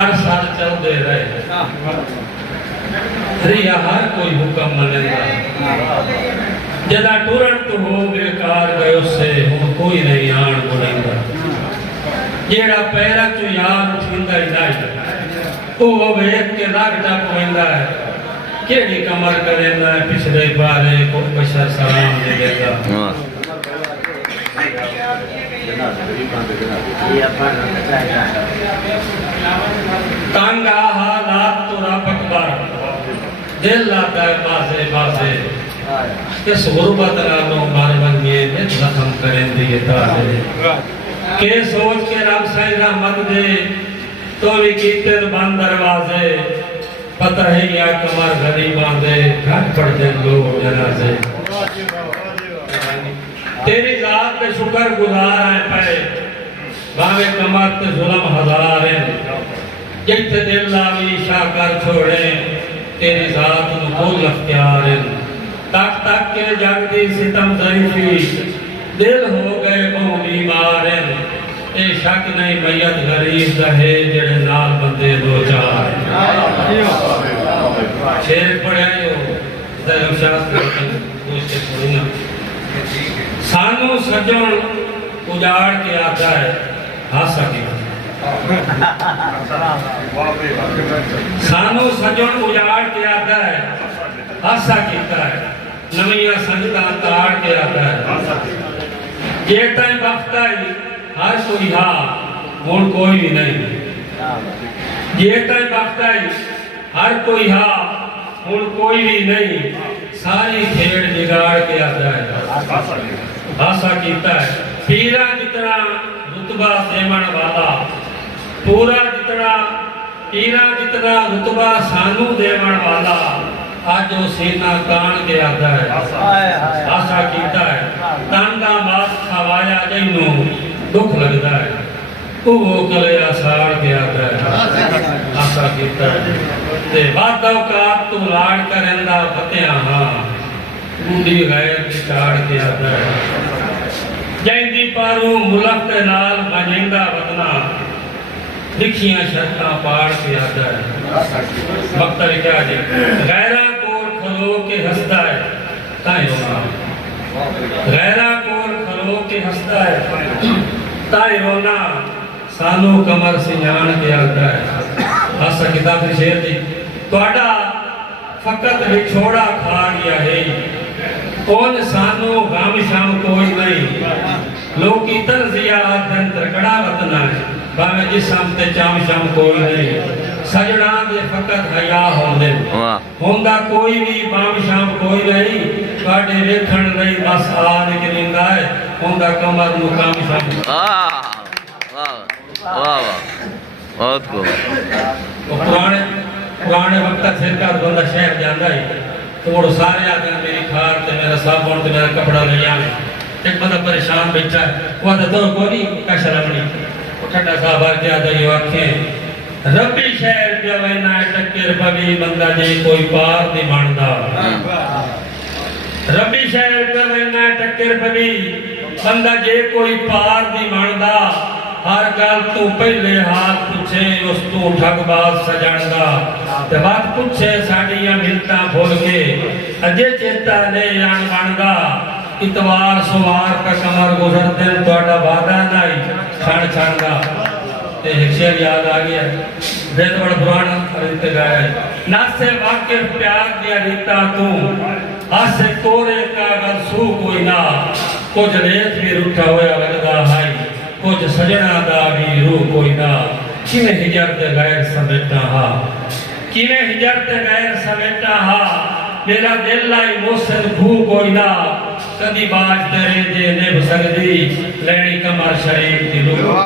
हर साल चलते रहे हर कोई हुक्म मनेगा जदा टुरन तो हो बेकार गयो से हुण कोई नहीं आण बोलेगा जेड़ा पैरा चो यार उठिंदा ही नहीं वो वेख के नाक टप वेंदा है केड़ी कमर करेंदा है पिछले बारे को बशर सलाम दे देगा तंग हालात तो रब अकबर दिल लाता है पासे पासे किस गुरबत नालों मार बनिए ने जख्म करें दिए तारे के सोच के रब सही रहमत दे तो भी कीते बंद दरवाजे पता है या कमर गरीबां दे घट पड़ते लोग जनाजे तेरी जात पे शुक्र गुजार है पे भावे कमर ते जुल्म हजार है जिथे दिल लावी शाकर छोड़े तेरी जात नु कोई अख्तियार है तक तक के जगदी सितम ज़रीफी दिल हो गए बहु बीमार है ए शक नहीं मैयत गरीब रहे जेड़े नाल बंदे दो चार शेर पढ़े हो धर्म शास्त्र कुछ थोड़ी ना सानू सजन उजाड़ के आता है हासा की सानू सजन उजाड़ के आता है हासा कीता है नवियां संगता ताड़ के आता है जे टाइम वक्त आई हर कोई हा हुण कोई भी नहीं जे टाइम वक्त आई हर कोई हा हुण कोई भी नहीं सारी खेड़ बिगाड़ के आता है हासा कीता है पीरा जितना रुतबा देवन वाला पूरा जितना पीरा जितना रुतबा सानू देवन वाला आज वो सीना कान के आता है हासा कीता है तन दा मास खवाया जैनू दुख लगता है वो कले आसार के आता है हासा कीता है ते वादा औकात तू लाड़ करंदा फतेहा हां बूढ़ी गैर चाड़ के आता है जैंदी पारू मुल्क के नाल बनेंदा वतना लिखियां शर्तां पाड़ के आता है मक्तल क्या जी गैरा कोल खलो के हंसदा है ताए रोना गैरा कोल खलो के हंसदा है ताए रोना सानू कमर से जान के आता है हासा किताब शेर जी तोड़ा फकत विछोड़ा खा गया है कौन सानू गाम शाम कोई नहीं लोग की तरजिया आदन तरकड़ा वतना है भावे जिसम ते चाम शाम कोई नहीं सजना दे फकत हया होंदे होंदा कोई भी बाम शाम कोई नहीं काडे वेखण नहीं बस आ निकलिंदा है होंदा कमर नु काम शाम वाह वाह वाह बहुत को पुराने वक्त फिर का बंदा शहर जांदा है तो वो सारे आदमी मेरी खार ते मेरा साबुन ते मेरा कपड़ा ले आवे एक बंदा परेशान बैठा है वो आदा तो कोई का शर्मनी वो ठंडा साहब के आदा ये आंखें रब्बी शहर पे वैना टक्कर पवी बंदा जे कोई पार नहीं मानदा रब्बी शहर पे वैना टक्कर पवी बंदा जे कोई पार नहीं मानदा हर गल तू पहले हाथ पूछे उस तू ठगबाज सजानदा ते बात पूछे साडियां मिलतां भूल के अजे चेता ने आन बनदा इतवार सुवार का कमर गुजर दिन तोड़ा वादा नहीं छण छणदा ते एक शेर याद आ गया वेद बड़ पुराना अरित गाया नासे वाकिफ प्यार दिया रीता तू आसे कोरे कागज सू कोई ना कुछ रेत भी रूठा होया लगदा हाई कुछ सजना दा भी रूह कोई ना किने हिजर ते गैर समेटा हा किने हिजर ते गैर समेटा हा मेरा दिल लाई मोसन भू कोई ना कदी बाज तेरे जे निभ सकदी लेनी कमर शरीफ दी रूह